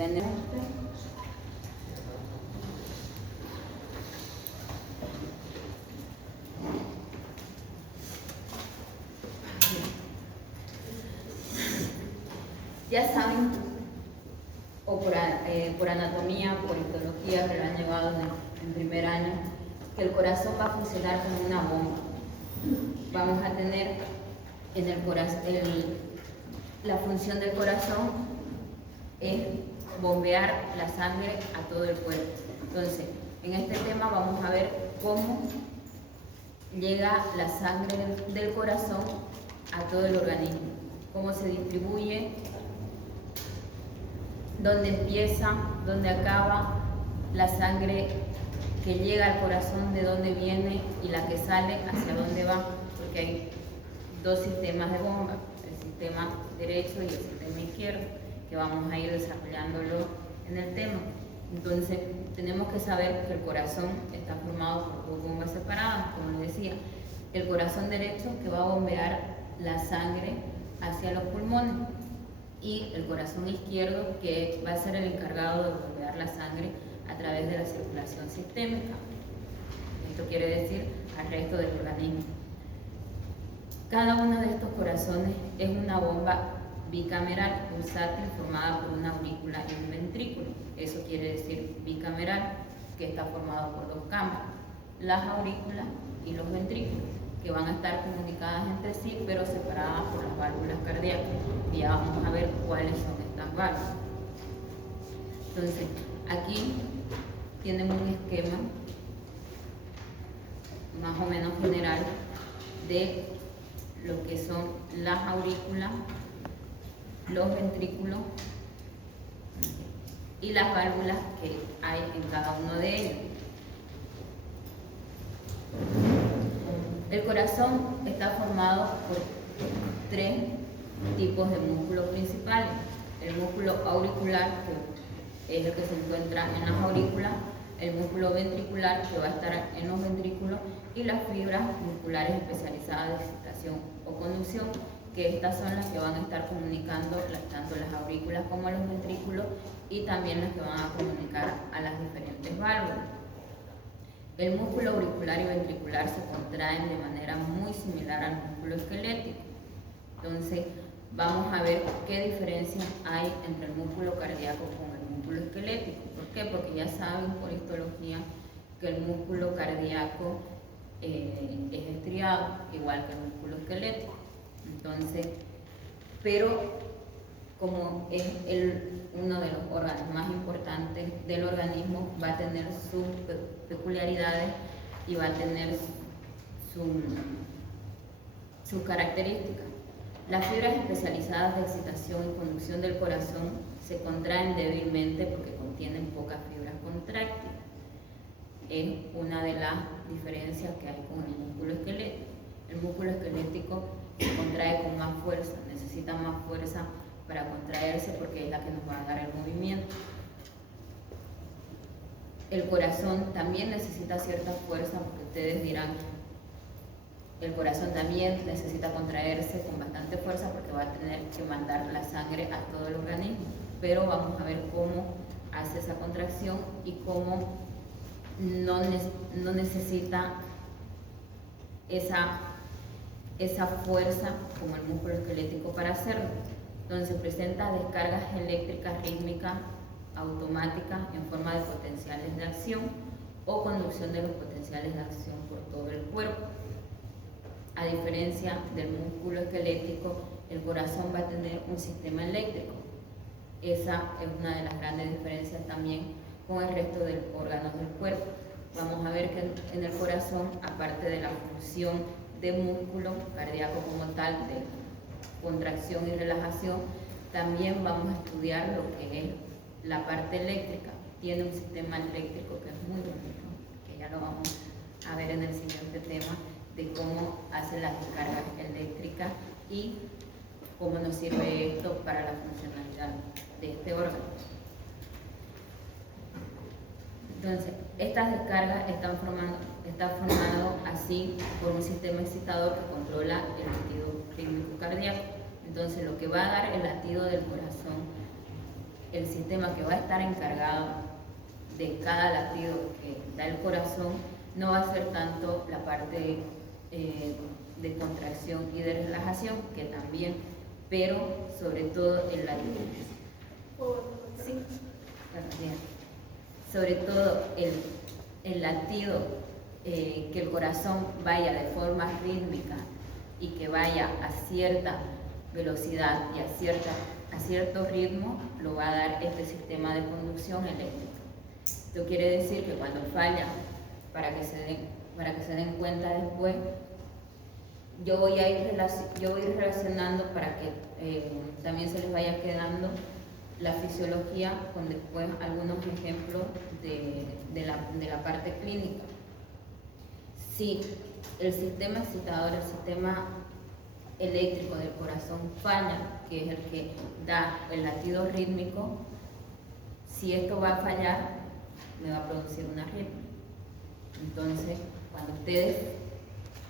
tenemos ya saben, o por anatomía, por histología que lo han llevado en primer año, que el corazón va a funcionar como una bomba. Vamos a tener en el corazón, la función del corazón es bombear la sangre a todo el cuerpo. Entonces, en este tema vamos a ver cómo llega la sangre del corazón a todo el organismo, cómo se distribuye, dónde empieza, dónde acaba la sangre que llega al corazón, de dónde viene, y la que sale, hacia dónde va, porque hay dos sistemas de bomba, el sistema derecho y el sistema izquierdo, que vamos a ir desarrollándolo en el tema. Entonces, tenemos que saber que el corazón está formado por dos bombas separadas, como les decía. El corazón derecho, que va a bombear la sangre hacia los pulmones, y el corazón izquierdo, que va a ser el encargado de bombear la sangre a través de la circulación sistémica. Esto quiere decir al resto del organismo. Cada uno de estos corazones es una bomba bicameral, pulsátil, formada por una aurícula y un ventrículo. Eso quiere decir bicameral, que está formado por dos cámaras, las aurículas y los ventrículos, que van a estar comunicadas entre sí, pero separadas por las válvulas cardíacas. Y ya vamos a ver cuáles son estas válvulas. Entonces, aquí tienen un esquema más o menos general de lo que son las aurículas, los ventrículos y las válvulas que hay en cada uno de ellos. El corazón está formado por tres tipos de músculos principales. El músculo auricular, que es el que se encuentra en las aurículas, el músculo ventricular, que va a estar en los ventrículos, y las fibras musculares especializadas de excitación o conducción, que estas son las que van a estar comunicando tanto las aurículas como los ventrículos, y también las que van a comunicar a las diferentes válvulas. El músculo auricular y ventricular se contraen de manera muy similar al músculo esquelético. Entonces, vamos a ver qué diferencia hay entre el músculo cardíaco con el músculo esquelético. ¿Por qué? Porque ya saben por histología que el músculo cardíaco es estriado, igual que el músculo esquelético. Entonces, pero como es uno de los órganos más importantes del organismo, va a tener sus peculiaridades y va a tener sus características. Las fibras especializadas de excitación y conducción del corazón se contraen débilmente porque contienen pocas fibras contráctiles. Es una de las diferencias que hay con el músculo esquelético. El músculo esquelético se contrae con más fuerza, necesita más fuerza para contraerse porque es la que nos va a dar el movimiento. El corazón también necesita cierta fuerza, porque ustedes dirán, el corazón también necesita contraerse con bastante fuerza porque va a tener que mandar la sangre a todo el organismo, pero vamos a ver cómo hace esa contracción y cómo no necesita esa fuerza como el músculo esquelético para hacerlo. Entonces presenta descargas eléctricas rítmicas automáticas en forma de potenciales de acción o conducción de los potenciales de acción por todo el cuerpo. A diferencia del músculo esquelético, el corazón va a tener un sistema eléctrico. Esa es una de las grandes diferencias también con el resto de órganos del cuerpo. Vamos a ver que en el corazón, aparte de la función de músculo cardíaco como tal, de contracción y relajación, también vamos a estudiar lo que es la parte eléctrica. Tiene un sistema eléctrico que es muy bonito, que ya lo vamos a ver en el siguiente tema, de cómo hace las descargas eléctricas y cómo nos sirve esto para la funcionalidad de este órgano. Entonces, estas descargas están formado así por un sistema excitador que controla el latido rítmico cardíaco. Entonces, lo que va a dar el latido del corazón el sistema que va a estar encargado de cada latido que da el corazón no va a ser tanto la parte de contracción y de relajación, que también, pero sobre todo el latido. Sí, bien. Sobre todo el latido, que el corazón vaya de forma rítmica y que vaya a cierta velocidad y a cierto ritmo, lo va a dar este sistema de conducción eléctrica. Esto quiere decir que cuando falla, para que se den cuenta después, yo voy a ir relacionando para que también se les vaya quedando la fisiología con después algunos ejemplos de la parte clínica. Si el sistema excitador, el sistema eléctrico del corazón falla, que es el que da el latido rítmico, si esto va a fallar, me va a producir una arritmia. Entonces,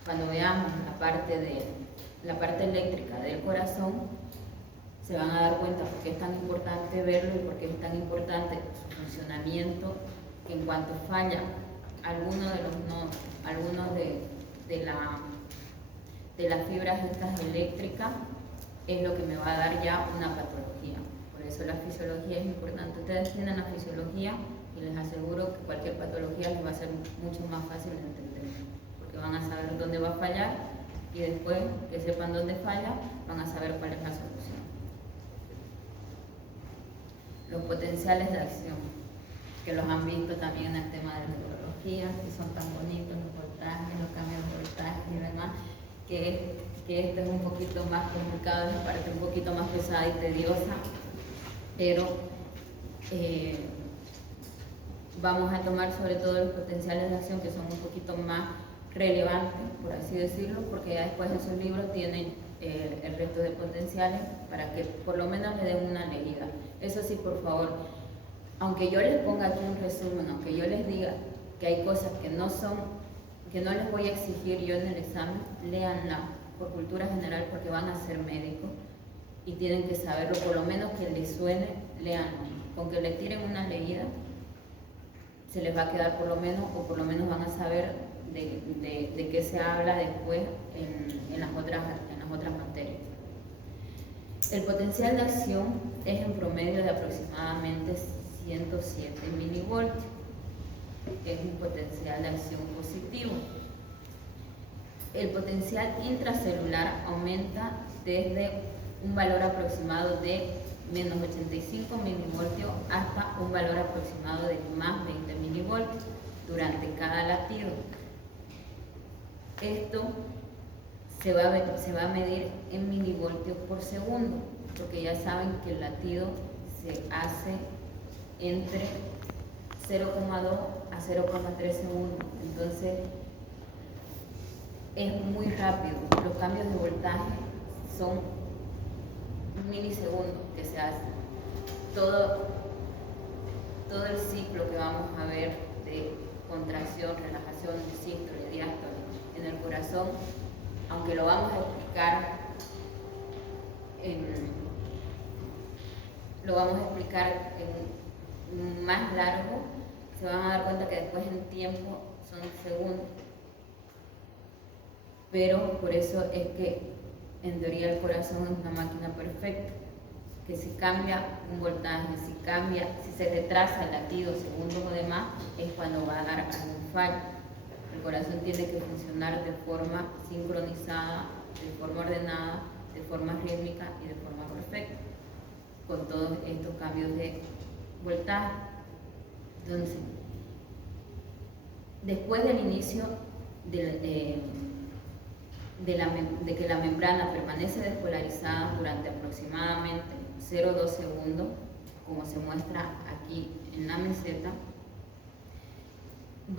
cuando veamos la parte eléctrica del corazón, se van a dar cuenta por qué es tan importante verlo y por qué es tan importante su funcionamiento, que en cuanto falla alguno de los nodos, algunos de las fibras estas eléctricas, es lo que me va a dar ya una patología. Por eso la fisiología es importante. Ustedes tienen la fisiología y les aseguro que cualquier patología les va a ser mucho más fácil de entender, porque van a saber dónde va a fallar y después que sepan dónde falla, van a saber cuál es la solución. Los potenciales de acción, que los han visto también en el tema de la neurología, que son tan bonitos los voltajes, los cambios de voltaje y demás, que esto es un poquito más complicado, es la parte un poquito más pesada y tediosa, pero vamos a tomar sobre todo los potenciales de acción que son un poquito más relevantes, por así decirlo, porque ya después esos libros tienen el resto de potenciales para que por lo menos le den una leída. Eso sí, por favor, aunque yo les ponga aquí un resumen, aunque yo les diga que hay cosas que no les voy a exigir yo en el examen, léanla por cultura general, porque van a ser médicos y tienen que saberlo, por lo menos que les suene, léanlo. Con que le tiren una leída, se les va a quedar por lo menos, o por lo menos van a saber de qué se habla después en las otras materias. El potencial de acción es en promedio de aproximadamente 107 milivoltios. Es un potencial de acción positivo. El potencial intracelular aumenta desde un valor aproximado de menos 85 milivoltios hasta un valor aproximado de más 20 milivoltios durante cada latido. Esto se va a medir en milivoltios por segundo, porque ya saben que el latido se hace entre 0,2 a 0,3 segundos. Entonces, es muy rápido. Los cambios de voltaje son milisegundos que se hacen. Todo el ciclo que vamos a ver de contracción, relajación, sístole, diástole en el corazón, aunque lo vamos a explicar en más largo, se van a dar cuenta que después en tiempo son segundos. Pero por eso es que en teoría el corazón es una máquina perfecta, que si cambia un voltaje, si se retrasa el latido segundos o demás, es cuando va a dar algún fallo. El corazón tiene que funcionar de forma sincronizada, de forma ordenada, de forma rítmica y de forma perfecta, con todos estos cambios de voltaje. Entonces, después del inicio de que la membrana permanece despolarizada durante aproximadamente 0,2 segundos, como se muestra aquí en la meseta,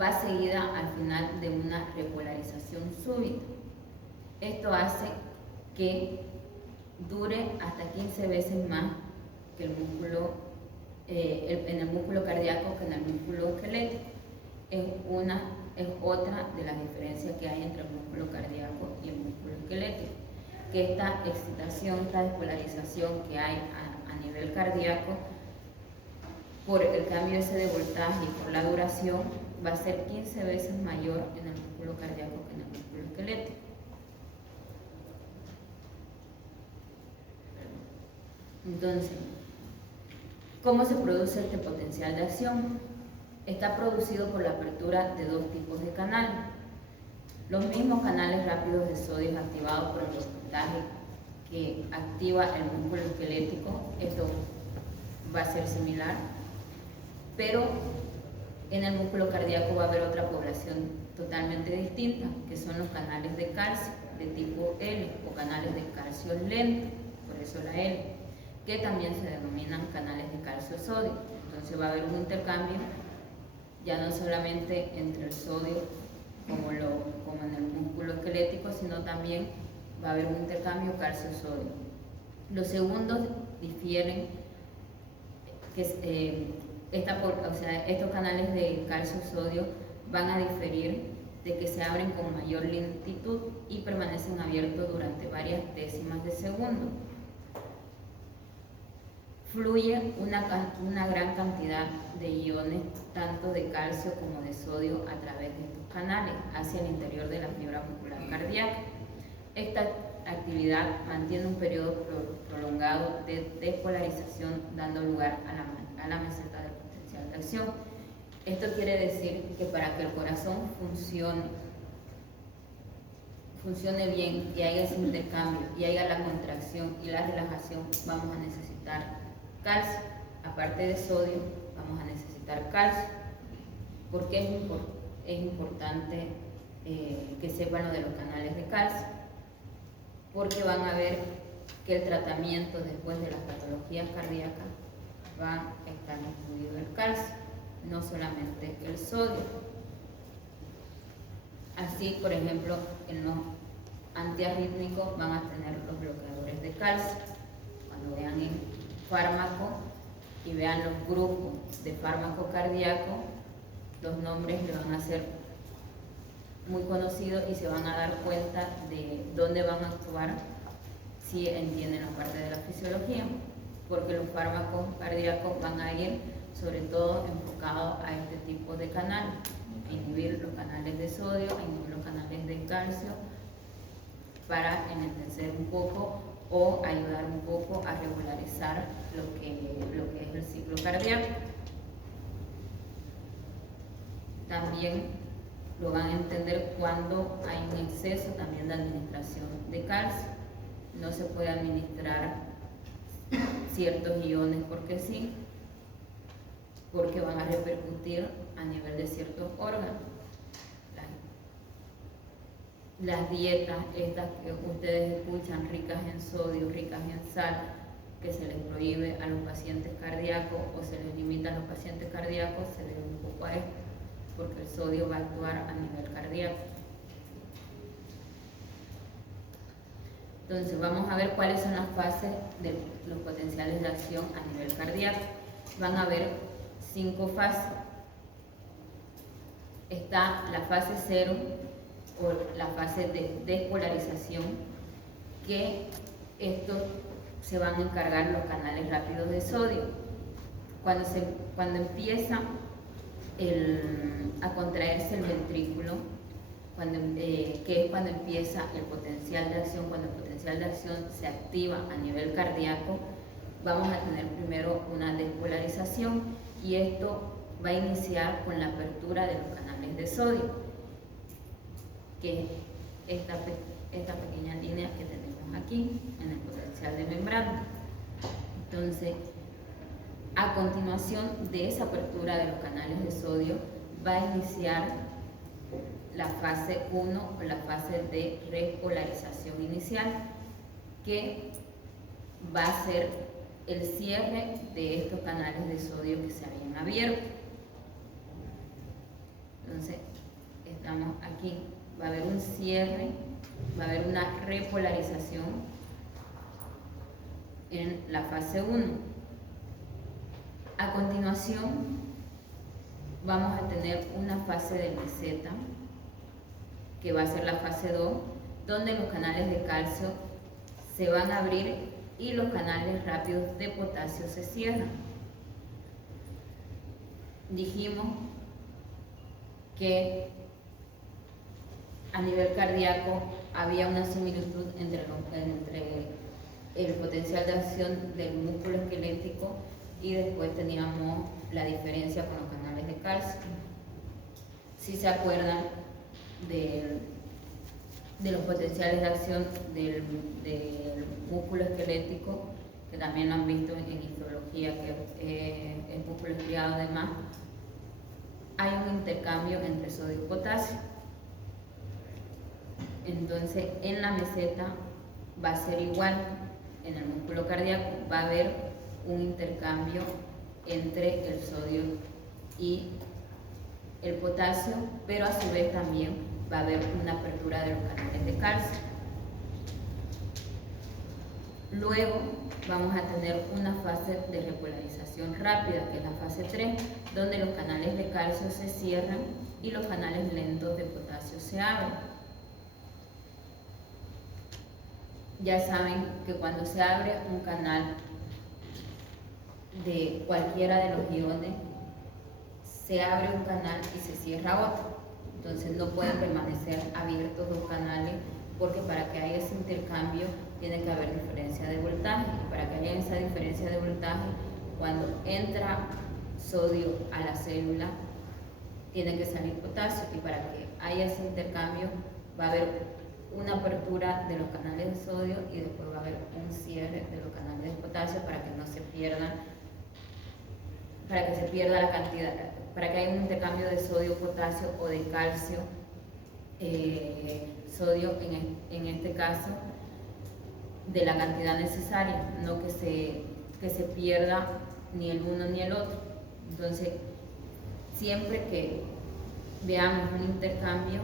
va seguida al final de una repolarización súbita. Esto hace que dure hasta 15 veces más que el músculo, en el músculo cardíaco que en el músculo esquelético. Es otra de las diferencias que hay entre el músculo cardíaco y el músculo esquelético, que esta excitación, esta despolarización que hay a nivel cardíaco por el cambio ese de voltaje y por la duración, va a ser 15 veces mayor en el músculo cardíaco que en el músculo esquelético. Entonces, ¿cómo se produce este potencial de acción? Está producido por la apertura de dos tipos de canales. Los mismos canales rápidos de sodio activados por el voltaje que activa el músculo esquelético, esto va a ser similar, pero en el músculo cardíaco va a haber otra población totalmente distinta, que son los canales de calcio de tipo L o canales de calcio lento, por eso la L, que también se denominan canales de calcio-sodio. Entonces va a haber un intercambio ya no solamente entre el sodio como en el músculo esquelético, sino también va a haber un intercambio calcio-sodio. Los segundos difieren, estos canales de calcio-sodio van a diferir de que se abren con mayor lentitud y permanecen abiertos durante varias décimas de segundo. Fluye una gran cantidad de iones, tanto de calcio como de sodio, a través de estos canales hacia el interior de la fibra muscular cardíaca. Esta actividad mantiene un periodo prolongado de despolarización, dando lugar a la meseta del potencial de acción. Esto quiere decir que para que el corazón funcione bien y haya ese intercambio y haya la contracción y la relajación, vamos a necesitar calcio. Aparte de sodio, vamos a necesitar calcio. ¿Por qué es importante que sepan lo de los canales de calcio? Porque van a ver que el tratamiento después de las patologías cardíacas va a estar incluido el calcio, no solamente el sodio. Así, por ejemplo, en los antiarrítmicos van a tener los bloqueadores de calcio. Cuando vean el fármaco y vean los grupos de fármaco cardíaco, los nombres le van a ser muy conocidos y se van a dar cuenta de dónde van a actuar si entienden la parte de la fisiología, porque los fármacos cardíacos van a ir sobre todo enfocados a este tipo de canal, a inhibir los canales de sodio, a inhibir los canales de calcio, para enlentecer un poco o ayudar un poco a regularizar lo que es el ciclo cardíaco. También lo van a entender cuando hay un exceso también de administración de calcio. No se puede administrar ciertos iones porque sí, porque van a repercutir a nivel de ciertos órganos. Las dietas, estas que ustedes escuchan, ricas en sodio, ricas en sal, que se les prohíbe a los pacientes cardíacos o se les limita a los pacientes cardíacos, se debe un poco a esto, porque el sodio va a actuar a nivel cardíaco. Entonces vamos a ver cuáles son las fases de los potenciales de acción a nivel cardíaco. Van a haber 5 fases. Está la fase 0 o la fase de despolarización, que esto se van a encargar los canales rápidos de sodio. Cuando empieza a contraerse el ventrículo, que es cuando empieza el potencial de acción, cuando el potencial de acción se activa a nivel cardíaco, vamos a tener primero una despolarización, y esto va a iniciar con la apertura de los canales de sodio, que es esta pequeña línea que tenemos aquí en el potencial de membrana. Entonces, a continuación de esa apertura de los canales de sodio, va a iniciar la fase 1 o la fase de repolarización inicial, que va a ser el cierre de estos canales de sodio que se habían abierto. Entonces, estamos aquí, va a haber un cierre, va a haber una repolarización en la fase 1. A continuación, vamos a tener una fase de meseta, que va a ser la fase 2, donde los canales de calcio se van a abrir y los canales rápidos de potasio se cierran. dijimos que a nivel cardíaco había una similitud entre el potencial de acción del músculo esquelético y después teníamos la diferencia con los canales de calcio. Si se acuerdan de los potenciales de acción del músculo esquelético, que también lo han visto en histología, que es músculo estriado además, hay un intercambio entre sodio y potasio. Entonces en la meseta va a ser igual, en el músculo cardíaco va a haber un intercambio entre el sodio y el potasio, pero a su vez también va a haber una apertura de los canales de calcio. Luego vamos a tener una fase de repolarización rápida, que es la fase 3, donde los canales de calcio se cierran y los canales lentos de potasio se abren. Ya saben que cuando se abre un canal de cualquiera de los iones, se abre un canal y se cierra otro. Entonces no pueden permanecer abiertos dos canales, porque para que haya ese intercambio tiene que haber diferencia de voltaje, y para que haya esa diferencia de voltaje, cuando entra sodio a la célula tiene que salir potasio, y para que haya ese intercambio va a haber una apertura de los canales de sodio y después va a haber un cierre de los canales de potasio para que no se pierdan, para que se pierda la cantidad, para que haya un intercambio de sodio, potasio o de calcio, sodio en este caso, de la cantidad necesaria, no que se pierda ni el uno ni el otro. Entonces, siempre que veamos un intercambio,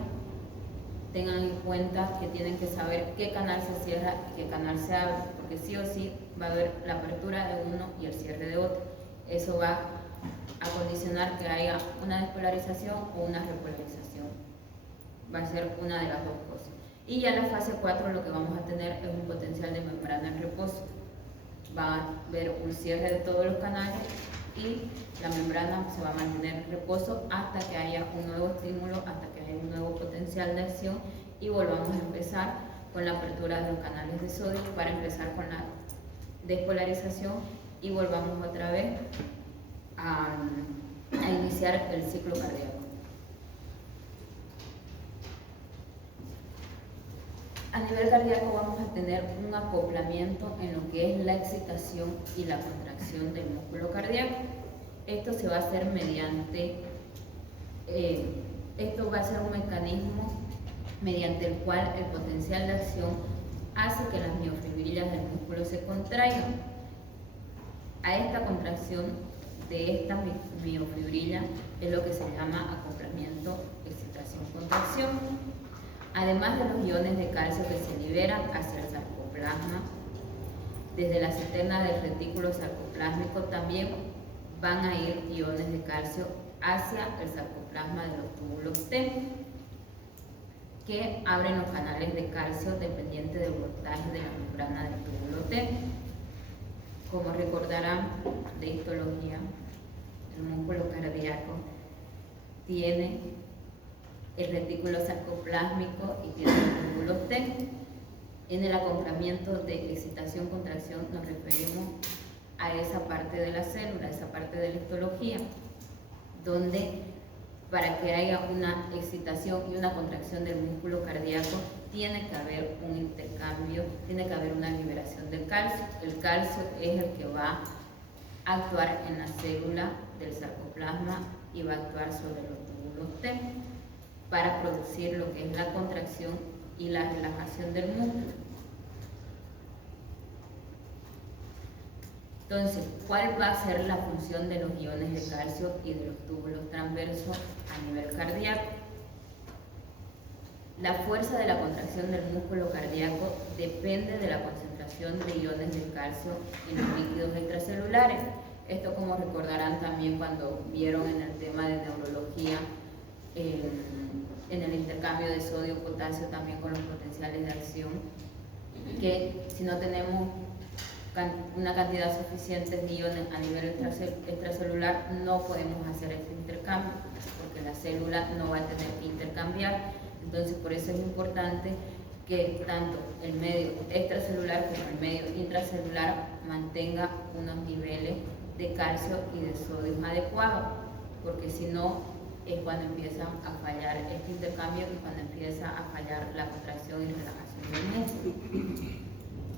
tengan en cuenta que tienen que saber qué canal se cierra y qué canal se abre, porque sí o sí va a haber la apertura de uno y el cierre de otro. Eso va a condicionar que haya una despolarización o una repolarización. Va a ser una de las dos cosas. Y ya en la fase 4 lo que vamos a tener es un potencial de membrana en reposo. Va a haber un cierre de todos los canales y la membrana se va a mantener en reposo hasta que haya un nuevo estímulo, hasta que haya un nuevo potencial de acción, y volvamos a empezar con la apertura de los canales de sodio para empezar con la despolarización y volvamos otra vez a iniciar el ciclo cardíaco. A nivel cardíaco vamos a tener un acoplamiento en lo que es la excitación y la contracción del músculo cardíaco. Esto se va a hacer mediante, esto va a ser un mecanismo mediante el cual el potencial de acción hace que las miofibrillas del músculo se contraigan. A esta contracción de esta miofibrilla es lo que se llama acoplamiento, excitación, contracción. Además de los iones de calcio que se liberan hacia el sarcoplasma, desde la cisterna del retículo sarcoplásmico también van a ir iones de calcio hacia el sarcoplasma de los túbulos T, que abren los canales de calcio dependiente del voltaje de la membrana del túbulo T. Como recordarán de histología, el músculo cardíaco tiene el retículo sarcoplásmico y tiene los túbulos T. En el acoplamiento de excitación-contracción nos referimos a esa parte de la célula, esa parte de la histología, donde para que haya una excitación y una contracción del músculo cardíaco tiene que haber un intercambio, tiene que haber una liberación del calcio. El calcio es el que va a actuar en la célula del sarcoplasma y va a actuar sobre los túbulos T para producir lo que es la contracción y la relajación del músculo. Entonces, ¿cuál va a ser la función de los iones de calcio y de los túbulos transversos a nivel cardíaco? La fuerza de la contracción del músculo cardíaco depende de la concentración de iones de calcio en los líquidos extracelulares. Esto, como recordarán también cuando vieron en el tema de neurología, en el intercambio de sodio-potasio también con los potenciales de acción, que si no tenemos una cantidad suficiente de iones a nivel extracelular, no podemos hacer este intercambio, porque la célula no va a tener que intercambiar. Entonces, por eso es importante que tanto el medio extracelular como el medio intracelular mantenga unos niveles de calcio y de sodio adecuados, porque si no, es cuando empieza a fallar este intercambio y cuando empieza a fallar la contracción y relajación del músculo.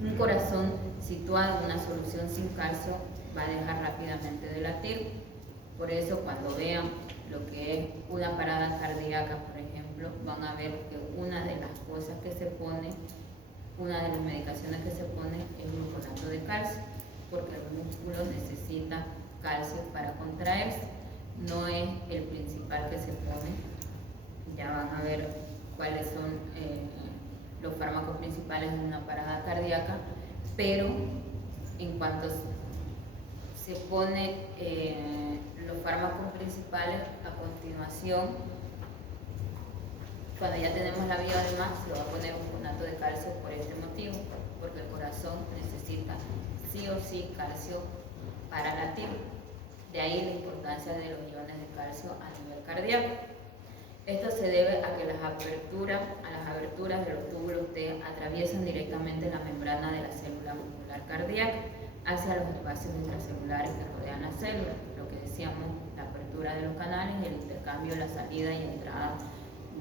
Un corazón situado en una solución sin calcio va a dejar rápidamente de latir. Por eso, cuando vean lo que es una parada cardíaca, por ejemplo, van a ver que una de las cosas que se pone, una de las medicaciones que se pone es gluconato de calcio, porque el músculo necesita calcio para contraerse. No es el principal que se pone. Ya van a ver cuáles son los fármacos principales de una parada cardíaca, pero en cuanto se pone los fármacos principales a continuación, cuando ya tenemos la vía de más, se va a poner un gluconato de calcio por este motivo, porque el corazón necesita sí o sí calcio para latir. De ahí la importancia de los iones de calcio a nivel cardíaco. Esto se debe a que las aberturas de los túbulos T atraviesan directamente la membrana de la célula muscular cardíaca hacia los espacios intracelulares que rodean la célula, lo que decíamos, la apertura de los canales y el intercambio, la salida y entrada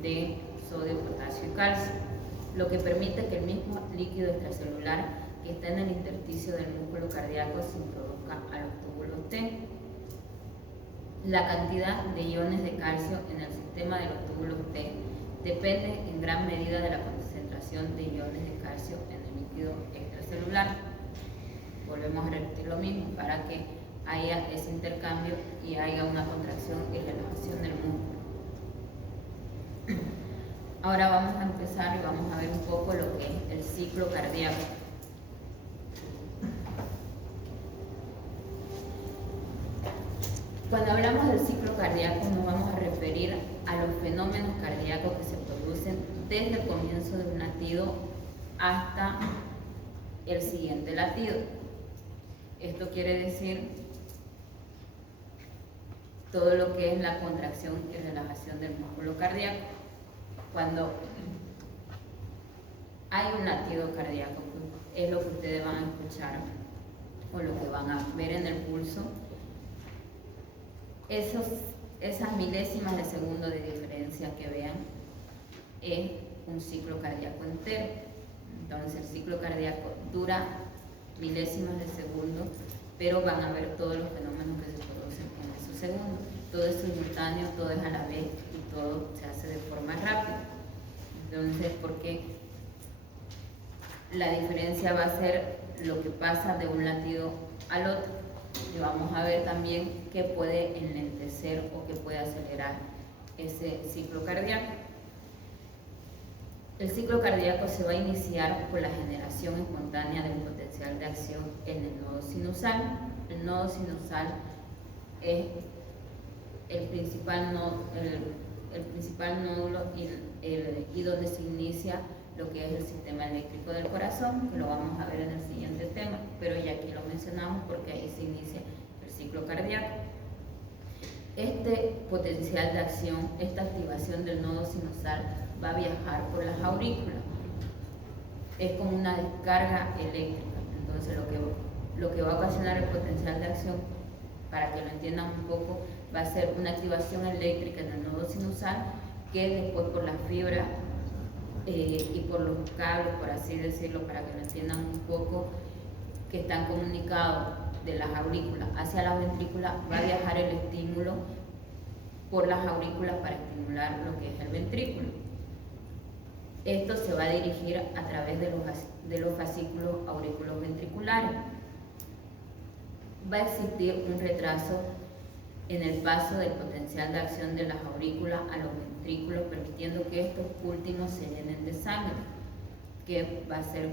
de sodio, potasio y calcio, lo que permite que el mismo líquido extracelular que está en el intersticio del músculo cardíaco se introduzca a los túbulos T. La cantidad de iones de calcio en el sistema de los túbulos T depende en gran medida de la concentración de iones de calcio en el líquido extracelular. Volvemos a repetir lo mismo para que haya ese intercambio y haya una contracción y relajación del músculo. Ahora vamos a empezar y vamos a ver un poco lo que es el ciclo cardíaco. Cuando hablamos del ciclo cardíaco nos vamos a referir a los fenómenos cardíacos que se producen desde el comienzo de un latido hasta el siguiente latido. Esto quiere decir todo lo que es la contracción y relajación del músculo cardíaco. Cuando hay un latido cardíaco, es lo que ustedes van a escuchar o lo que van a ver en el pulso. Esas milésimas de segundo de diferencia que vean es un ciclo cardíaco entero. Entonces el ciclo cardíaco dura milésimas de segundo, pero van a ver todos los fenómenos que se producen en esos segundos. Todo es simultáneo, todo es a la vez y todo se hace de forma rápida. Entonces, porque la diferencia va a ser lo que pasa de un latido al otro. Y vamos a ver también qué puede enlentecer o qué puede acelerar ese ciclo cardíaco. El ciclo cardíaco se va a iniciar por la generación espontánea de un potencial de acción en el nodo sinusal. El nodo sinusal es el principal nódulo y donde se inicia lo que es el sistema eléctrico del corazón, que lo vamos a ver en el siguiente tema, pero ya aquí lo mencionamos porque ahí se inicia el ciclo cardíaco. Este potencial de acción, esta activación del nodo sinusal va a viajar por las aurículas. Es como una descarga eléctrica. Entonces lo que va a ocasionar el potencial de acción, para que lo entiendan un poco, va a ser una activación eléctrica en el nodo sinusal que después por las fibras y por los cables, por así decirlo, para que lo entiendan un poco, que están comunicados de las aurículas hacia la ventrícula, va a viajar el estímulo por las aurículas para estimular lo que es el ventrículo. Esto se va a dirigir a través de los fascículos auriculos ventriculares. Va a existir un retraso en el paso del potencial de acción de las aurículas a los ventrículos, permitiendo que estos últimos se llenen de sangre, que va a ser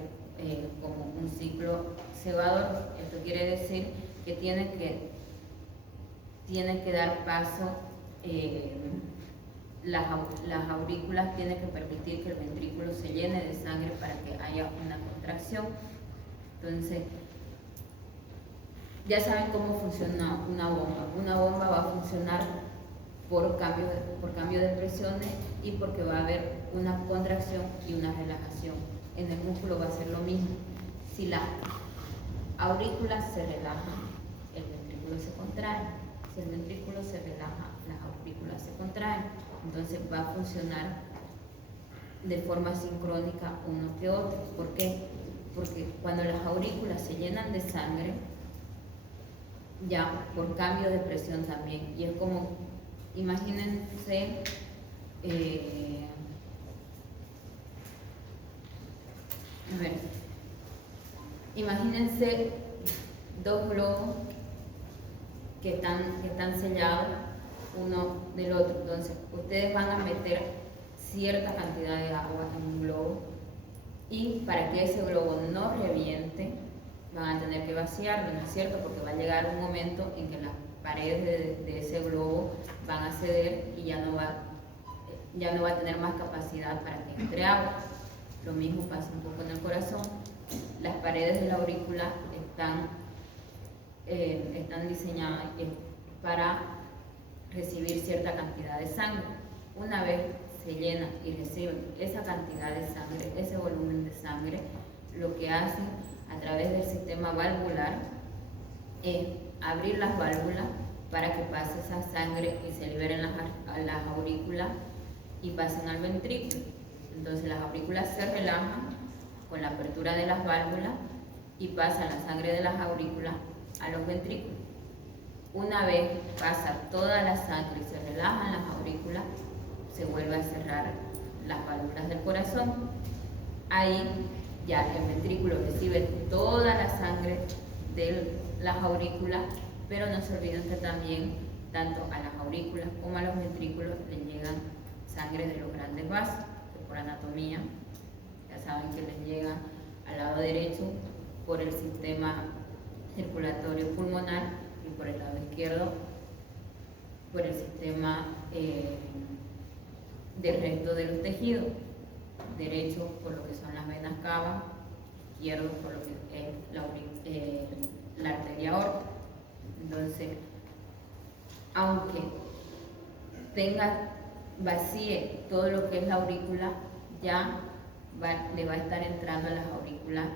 como un ciclo cebador. Esto quiere decir que tiene que dar paso, las aurículas tienen que permitir que el ventrículo se llene de sangre para que haya una contracción. Entonces, Ya saben cómo funciona una bomba. Una bomba va a funcionar por cambio de presiones y porque va a haber una contracción y una relajación. En el músculo va a ser lo mismo. Si las aurículas se relajan, el ventrículo se contrae. Si el ventrículo se relaja, las aurículas se contraen. Entonces va a funcionar de forma sincrónica uno que otro. ¿Por qué? Porque cuando las aurículas se llenan de sangre, ya por cambio de presión también, y es como, imagínense, imagínense dos globos que están sellados uno del otro. Entonces ustedes van a meter cierta cantidad de agua en un globo, y para que ese globo no reviente van a tener que vaciarlo, ¿no es cierto? Porque va a llegar un momento en que las paredes de ese globo van a ceder y ya no va a tener más capacidad para que entre agua. Lo mismo pasa un poco en el corazón. Las paredes de la aurícula están diseñadas para recibir cierta cantidad de sangre. Una vez se llenan y reciben esa cantidad de sangre, ese volumen de sangre, lo que hacen a través del sistema valvular es abrir las válvulas para que pase esa sangre y se liberen las aurículas y pasen al ventrículo. Entonces las aurículas se relajan con la apertura de las válvulas y pasa la sangre de las aurículas a los ventrículos. Una vez pasa toda la sangre y se relajan las aurículas, se vuelve a cerrar las válvulas del corazón. Ahí ya el ventrículo recibe toda la sangre de las aurículas, pero no se olviden que también tanto a las aurículas como a los ventrículos le llegan sangre de los grandes vasos, que por anatomía ya saben que les llega al lado derecho por el sistema circulatorio pulmonar y por el lado izquierdo por el sistema del resto de los tejidos. Derecho por lo que son las venas cavas, izquierdo por lo que es la arteria aorta. Entonces, aunque vacíe todo lo que es la aurícula, ya le va a estar entrando a las aurículas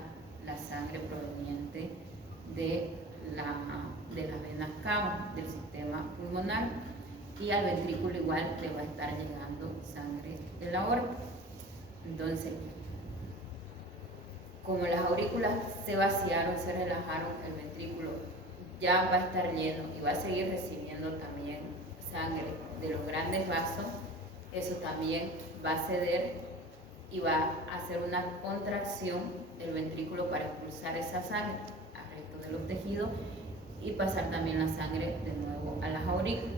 la sangre proveniente de las venas cavas del sistema pulmonar, y al ventrículo igual le va a estar llegando sangre de la aorta. Entonces, como las aurículas se vaciaron, se relajaron, el ventrículo ya va a estar lleno y va a seguir recibiendo también sangre de los grandes vasos. Eso también va a ceder y va a hacer una contracción del ventrículo para expulsar esa sangre al resto de los tejidos y pasar también la sangre de nuevo a las aurículas.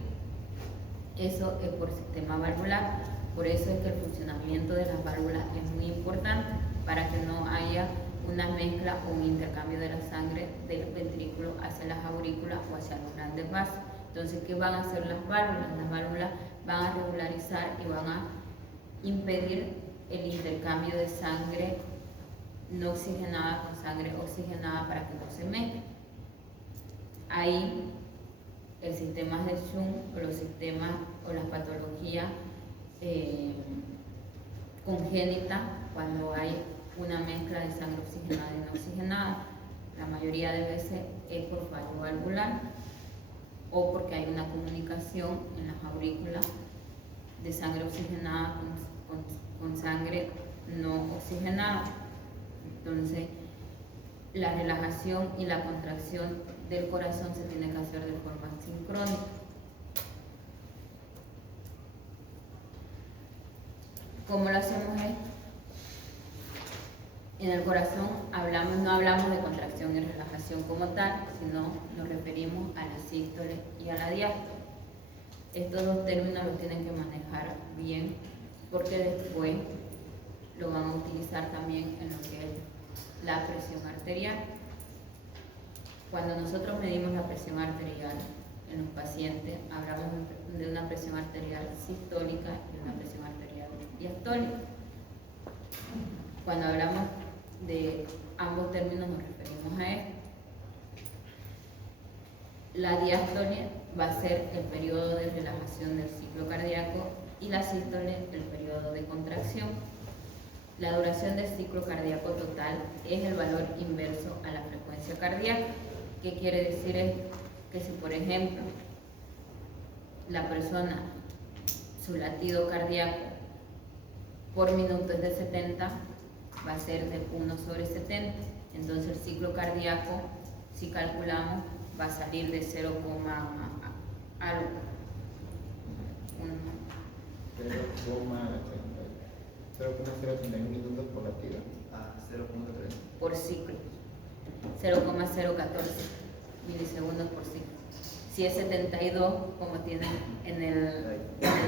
Eso es por sistema valvular. Por eso es que el funcionamiento de las válvulas es muy importante, para que no haya una mezcla o un intercambio de la sangre del ventrículo hacia las aurículas o hacia los grandes vasos. Entonces, ¿qué van a hacer las válvulas? Las válvulas van a regularizar y van a impedir el intercambio de sangre no oxigenada con sangre oxigenada para que no se mezcle. Ahí el sistema de Shunt o los sistemas o las patologías congénitas, cuando hay una mezcla de sangre oxigenada y no oxigenada, la mayoría de veces es por fallo valvular o porque hay una comunicación en las aurículas de sangre oxigenada con sangre no oxigenada. Entonces, la relajación y la contracción del corazón se tiene que hacer de forma sincrónica. ¿Cómo lo hacemos esto? En el corazón no hablamos de contracción y relajación como tal, sino nos referimos a la sístole y a la diástole. Estos dos términos los tienen que manejar bien, porque después lo van a utilizar también en lo que es la presión arterial. Cuando nosotros medimos la presión arterial en los pacientes, hablamos de una presión arterial sistólica y una presión arterial diastólica. Cuando hablamos de ambos términos nos referimos a esto. La diástole va a ser el periodo de relajación del ciclo cardíaco y la sístole el periodo de contracción. La duración del ciclo cardíaco total es el valor inverso a la frecuencia cardíaca. ¿Qué quiere decir esto? Que si, por ejemplo, la persona, su latido cardíaco por minuto es de 70, va a ser de 1/70. Entonces el ciclo cardíaco, si calculamos, va a salir de 0, algo. 0,031 minutos por latido a 0,3 por ciclo. 0,014 milisegundos por ciclo. Si es 72, como tienen en el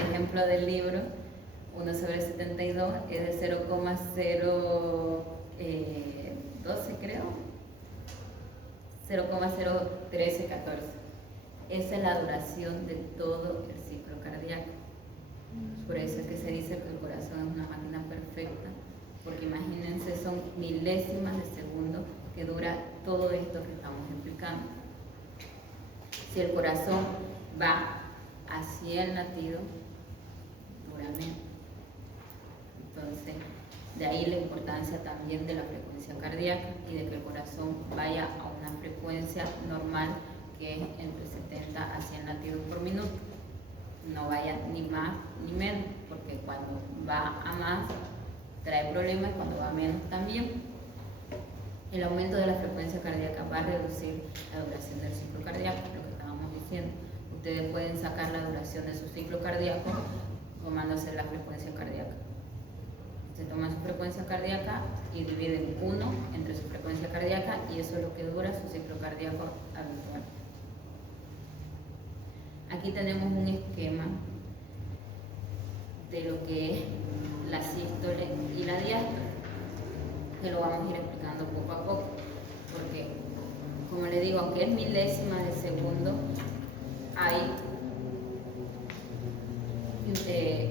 ejemplo del libro, 1/72 es de 0,012, creo. 0,01314. Esa es la duración de todo el ciclo cardíaco. Por eso es que se dice que el corazón es una máquina perfecta, porque imagínense, son milésimas de segundo que dura todo esto que estamos explicando. Si el corazón va a 100 latidos, dura menos. Entonces, de ahí la importancia también de la frecuencia cardíaca y de que el corazón vaya a una frecuencia normal que es entre 70 a 100 latidos por minuto. No vaya ni más ni menos, porque cuando va a más trae problemas, cuando va a menos también. El aumento de la frecuencia cardíaca va a reducir la duración del ciclo cardíaco, lo que estábamos diciendo. Ustedes pueden sacar la duración de su ciclo cardíaco tomándose la frecuencia cardíaca. Se toma su frecuencia cardíaca y dividen 1 entre su frecuencia cardíaca y eso es lo que dura su ciclo cardíaco habitual. Aquí tenemos un esquema de lo que es la sístole y la diástole, que lo vamos a ir explicando poco a poco, porque, como le digo, aunque es milésima de segundo,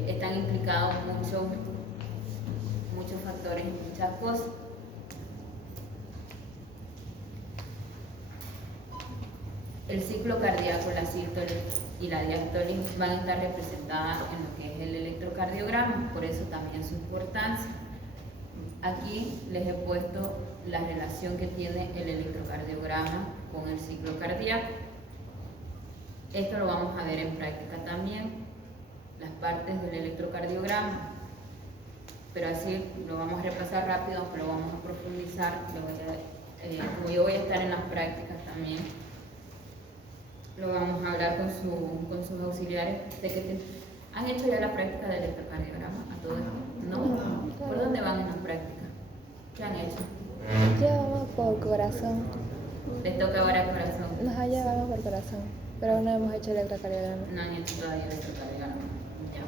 están implicados muchos factores y muchas cosas. El ciclo cardíaco, la sístole y la diástole van a estar representadas en lo que es el electrocardiograma, por eso también su importancia. Aquí les he puesto la relación que tiene el electrocardiograma con el ciclo cardíaco. Esto lo vamos a ver en práctica también, las partes del electrocardiograma, pero así lo vamos a repasar rápido, aunque lo vamos a profundizar. Como yo voy a estar en las prácticas también, lo vamos a hablar con sus auxiliares. ¿Han hecho ya la práctica del electrocardiograma a todo esto? ¿No? ¿Por dónde van en la práctica? ¿Qué han hecho? Ya vamos por corazón. ¿Les toca ahora el corazón? Ajá, ya vamos por corazón. Pero aún no hemos hecho electrocardiograma. No han hecho todavía el electrocardiograma. Ya.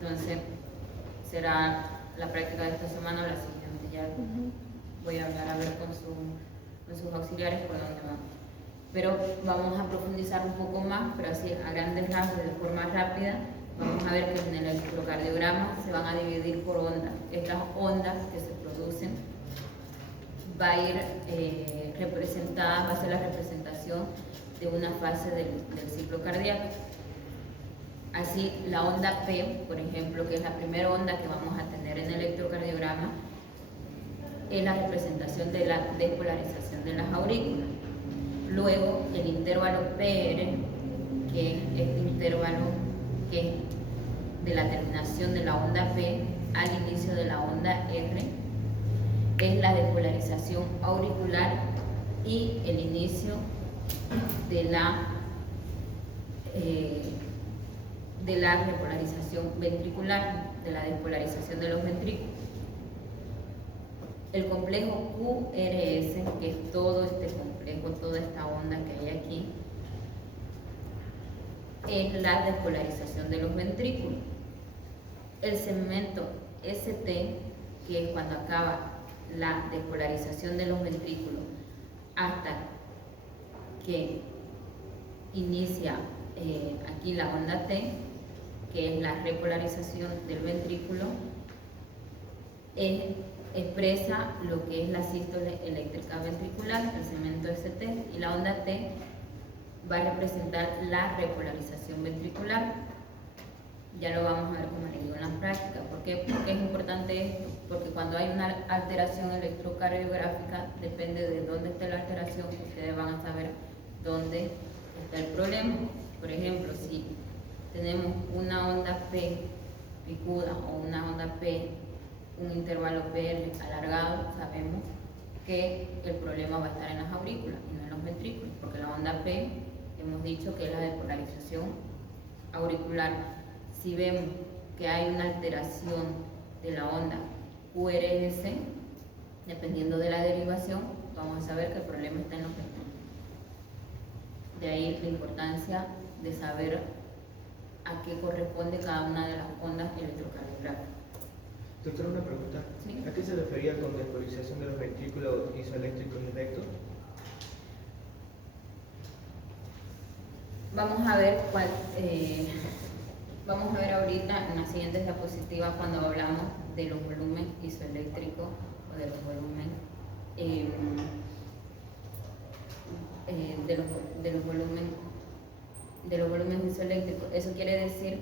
Entonces, será la práctica de esta semana o la siguiente. Ya voy a hablar con sus auxiliares por dónde van. Pero vamos a profundizar un poco más, pero así a grandes rasgos, de forma rápida. Vamos a ver que en el electrocardiograma se van a dividir por ondas. Estas ondas que se producen va a ir representada, va a ser la representación de una fase del ciclo cardíaco. Así, la onda P, por ejemplo, que es la primera onda que vamos a tener en el electrocardiograma, es la representación de la despolarización de las aurículas. Luego, el intervalo PR, que es este intervalo que es de la terminación de la onda P al inicio de la onda R, es la despolarización auricular y el inicio de la repolarización ventricular, de la despolarización de los ventrículos. El complejo QRS, que es todo este complejo, toda esta onda que hay aquí, es la despolarización de los ventrículos. El segmento ST, que es cuando acaba la despolarización de los ventrículos hasta que inicia aquí la onda T, que es la repolarización del ventrículo, expresa lo que es la sístole eléctrica ventricular, el segmento ST, y la onda T va a representar la repolarización ventricular. Ya lo vamos a ver como le digo en la práctica. ¿Por qué? Porque es importante esto, porque cuando hay una alteración electrocardiográfica, depende de dónde esté la alteración, ustedes van a saber dónde está el problema. Por ejemplo, si tenemos una onda P picuda o una onda P, un intervalo PR alargado, sabemos que el problema va a estar en las aurículas y no en los ventrículos, porque la onda P hemos dicho que es la depolarización auricular. Si vemos que hay una alteración de la onda QRS, dependiendo de la derivación, vamos a saber que el problema está en los ventrículos. De ahí la importancia de saber a qué corresponde cada una de las ondas electrocardiográficas. Doctora, una pregunta. ¿Sí? ¿A qué se refería con despolarización de los ventrículos isoeléctricos indirectos? Vamos a ver vamos a ver ahorita en las siguientes diapositivas cuando hablamos de los volúmenes isoeléctricos o de los volúmenes de los volúmenes isoeléctricos. Eso quiere decir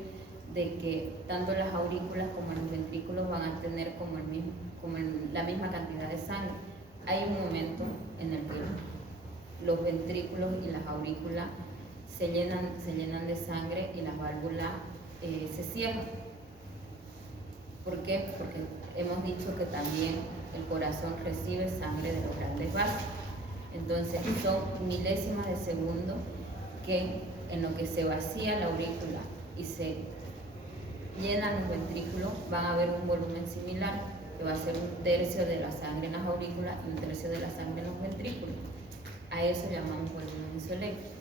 de que tanto las aurículas como los ventrículos van a tener la misma cantidad de sangre. Hay un momento en el que los ventrículos y las aurículas se llenan de sangre y las válvulas se cierran. ¿Por qué? Porque hemos dicho que también el corazón recibe sangre de los grandes vasos. Entonces son milésimas de segundo que en lo que se vacía la aurícula y se llenan los ventrículos van a haber un volumen similar, que va a ser 1/3 de la sangre en las aurículas y 1/3 de la sangre en los ventrículos. A eso llamamos volumen isoeléctrico.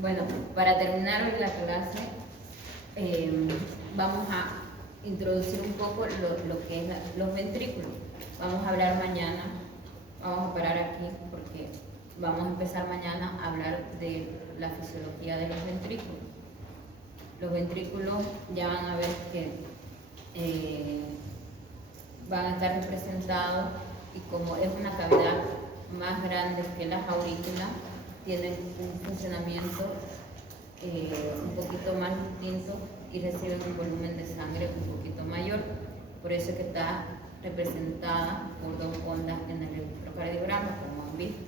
Bueno, para terminar hoy la clase, vamos a introducir un poco lo que es los ventrículos. Vamos a hablar mañana, vamos a parar aquí porque vamos a empezar mañana a hablar de la fisiología de los ventrículos. Los ventrículos ya van a ver que van a estar representados y como es una cavidad más grande que las aurículas, tienen un funcionamiento un poquito más distinto y reciben un volumen de sangre un poquito mayor. Por eso es que está representada por dos ondas en el electrocardiograma, como han visto.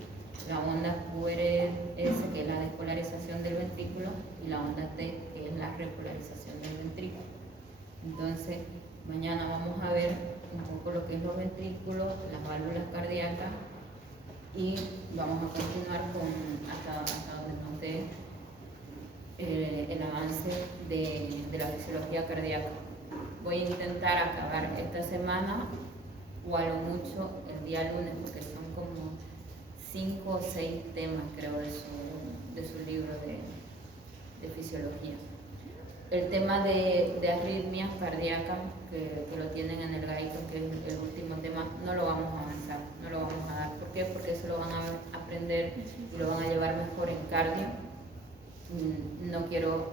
La onda QRS, que es la despolarización del ventrículo, y la onda T, que es la repolarización del ventrículo. Entonces, mañana vamos a ver un poco lo que es los ventrículos, las válvulas cardíacas, y vamos a continuar hasta donde nos dé el avance de la fisiología cardíaca. Voy a intentar acabar esta semana o a lo mucho el día lunes, porque son como 5 o 6 temas, creo, de su libro de fisiología. El tema de arritmias cardíacas, que lo tienen en el gaito, que es el último tema, no lo vamos a avanzar, no lo vamos a dar. ¿Por qué? Porque eso lo van a aprender y lo van a llevar mejor en cardio. No quiero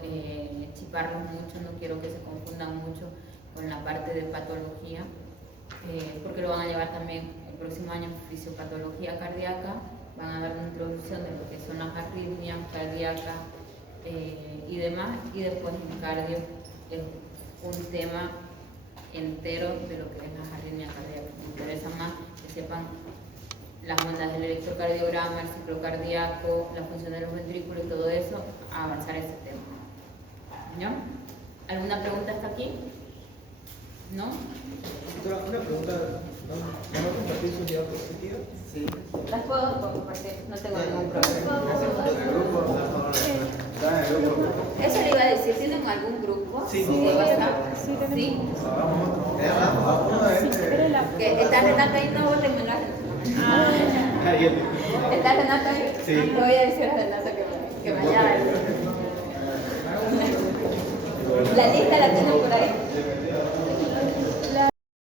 chiparlos mucho, no quiero que se confundan mucho con la parte de patología, porque lo van a llevar también el próximo año en fisiopatología cardíaca. Van a dar una introducción de lo que son las arritmias cardíacas y demás, y después en cardio es un tema entero de lo que es las arritmias cardíacas. Me interesa más que sepan las ondas del electrocardiograma, el ciclo cardíaco, la función de los ventrículos y todo eso, a avanzar ese tema. ¿No? ¿Alguna pregunta hasta aquí? ¿No? Doctora, una pregunta. ¿No va a compartir sus diapositivas? Sí. Las puedo compartir, no tengo ningún problema. Eso le iba a decir, ¿tienen algún grupo? Sí. ¿De WhatsApp? Sí, tenemos. ¿Sí? Sí. Que está Renata ahí, no voten menos. ¿Está Renata ahí? Sí. Le voy a decir a Renata que me añada. La lista la tienen por ahí.